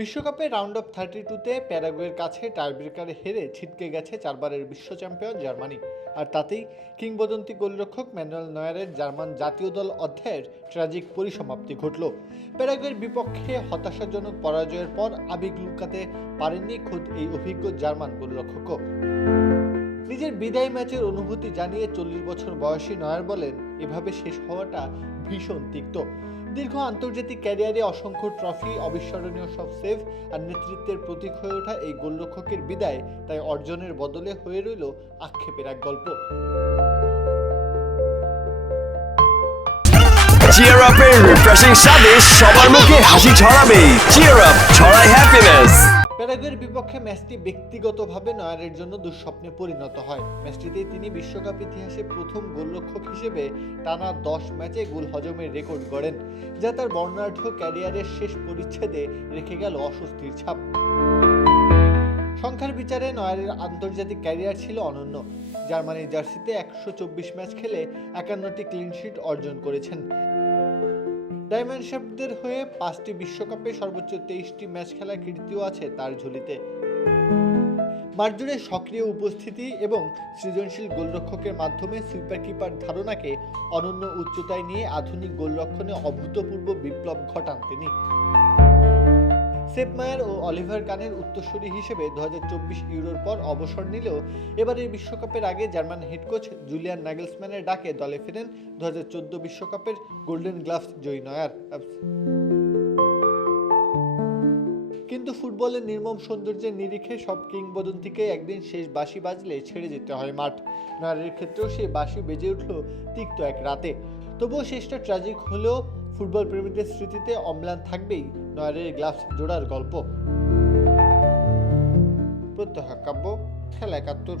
বিশ্বকাপে round of 32-তে প্যারাগুয়ের কাছে টাইব্রেকারে হেরে ছিটকে গেছে চারবারের বিশ্ব চ্যাম্পিয়ন জার্মানি। আর তাতেই কিংবদন্তি গোলরক্ষক ম্যানুয়েল নয়ারের জার্মান জাতীয় দল অধ্যায়ের ট্র্যাজিক পরিসমাপ্তি ঘটল। প্যারাগুয়ের বিপক্ষে হতাশাজনক পরাজয়ের পর আবেগ লুকাতে পারেননি খোদ এই অভিজ্ঞ জার্মান গোলরক্ষকও। নিজের বিদায় ম্যাচের অনুভূতি জানিয়ে 40 বছর বয়সী নয়ার বলেন, এভাবে শেষ হওয়াটা ভীষণ তিক্ত। দীর্ঘ আন্তর্জাতিক ক্যারিয়ারে অসংখ্য ট্রফি, অবিস্মরণীয় সব সেভ আর নেতৃত্বের প্রতীক হয়ে ওঠা এই গোলরক্ষকের বিদায় তাই অর্জনের বদলে হয়ে রইল আক্ষেপের এক গল্প। চিয়ার আপের রিফ্রেশিং স্বাদে সবার মুখে হাসি ছড়াবে। চিয়ার আপ ছড়ায় হ্যাপিনেস। প্যারাগুয়ের বিপক্ষে ম্যাচটি ব্যক্তিগতভাবে নয়ারের জন্য দুঃস্বপ্নে পরিণত হয়। ম্যাচটিতেই তিনি বিশ্বকাপ ইতিহাসে প্রথম গোলরক্ষক হিসেবে টানা 10 ম্যাচে গোল হজমের রেকর্ড গড়েন, যা তার বর্ণাঢ্য ক্যারিয়ারের শেষ পরিচ্ছেদে রেখে গেল অস্বস্তির ছাপ। সংখ্যার বিচারে নয়ারের আন্তর্জাতিক ক্যারিয়ার ছিল অনন্য। জার্মানির জার্সিতে 124 ম্যাচ খেলে 51টি ক্লিনশিট অর্জন করেছেন। ডায়মন্ডশেফদের হয়ে 5টি বিশ্বকাপে সর্বোচ্চ 23টি ম্যাচ খেলার কীর্তিও আছে তার ঝুলিতে। মাঠজুড়ে সক্রিয় উপস্থিতি এবং সৃজনশীল গোলরক্ষকের মাধ্যমে সুইপার কিপার ধারণাকে অনন্য উচ্চতায় নিয়ে আধুনিক গোলরক্ষণে অভূতপূর্ব বিপ্লব ঘটান তিনি। সেপ মায়ার ও অলিভার কানের উত্তরসূরি হিসেবে 2024 ইউরোর পর অবসর নিলেও এবারের বিশ্বকাপের আগে জার্মান হেড কোচ জুলিয়ান নাগেলসম্যানের ডাকে দলে ফেরেন 2014 বিশ্বকাপের গোল্ডেন গ্লাভস জয়ী নয়ার। কিন্তু ফুটবলের নির্মম সৌন্দর্যের নিরিখে সব কিংবদন্তিকে একদিন শেষ বাঁশি বাজলে ছেড়ে যেতে হয় মাঠ। নয়ারের ক্ষেত্রেও সেই বাঁশি বেজে উঠল তিক্ত এক রাতে। তবুও শেষটা ট্র্যাজিক হলেও ফুটবল প্রেমীদের স্মৃতিতে অম্লান থাকবেই নয়ারের গ্লাভস জোড়ার গল্প। প্রত্যহ কাব্য, খেলা 71।